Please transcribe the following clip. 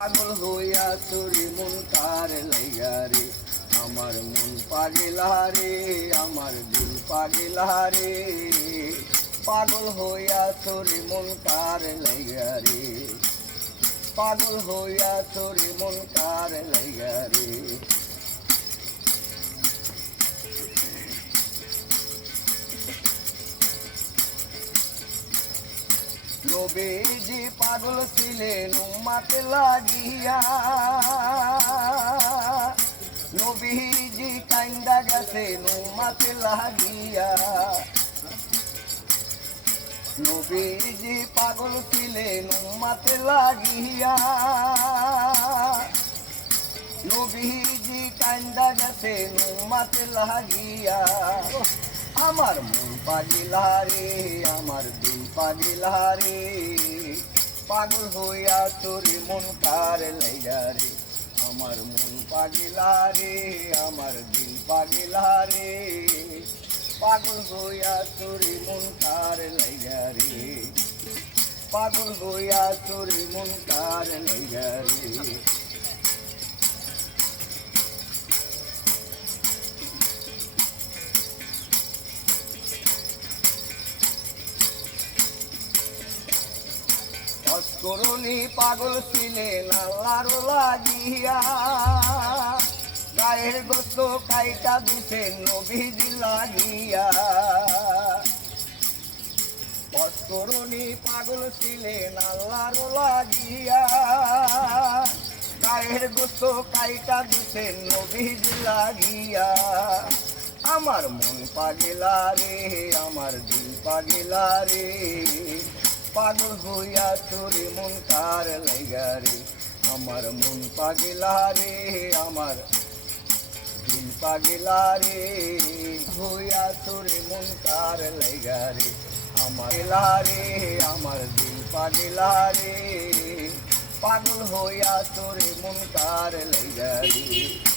পাগল হইয়া চুরি মন তার লাইগা রে? আমার মন পাগলা রে, আমার দিল পাগলা রে। পাগল হইয়া চুরি মন তার লাইগা রে। পাগল হইয়া চুরি মন তার লাইগা রে। নবীজি পাগল ছিলেন উম্মাতে লাগিয়া। নবীজি কাইন্দা গেছেন উম্মাতে লাগিয়া। নবীজি পাগল ছিলেন উম্মাতে লাগিয়া। নবীজি কান্দা গেছে নুমাতে লাগিয়া। আমার মন পাগিলা রে, আমার পাগিলা রে। পাগল হইয়া তোরে মন কার লাইগা রে। আমার মন পাগিলা রে, আমার দিল পাগিলা রে। পাগল হইয়া তোরে মন কার লাইগা রে। পাগল হইয়া তোরে মন কার লাইগা রে। অস্করণী পাগল ছিলেন আল্লাহর লাগিয়া গায়ের গোস্ত কাইটা দিছেন নবীজি লাগিয়া। অস্করণী পাগল ছিলেন আল্লাহর লাগিয়া গায়ের গোস্ত কাইটা দিছেন নবীজি লাগিয়া। আমার মন পাগেলা রে, আমার দিল পাগেলা রে। পাগল হইয়া তোরে মন কার লাইগা রে? আমার মন পাগেলা রে, আমার দিল পাগেলা রে। হইয়া তোরে মন কার লাইগা রে? আমার এলা রে, আমার দিল পাগেলা রে। পাগল হইয়া তোরে মন কার লাইগা রে।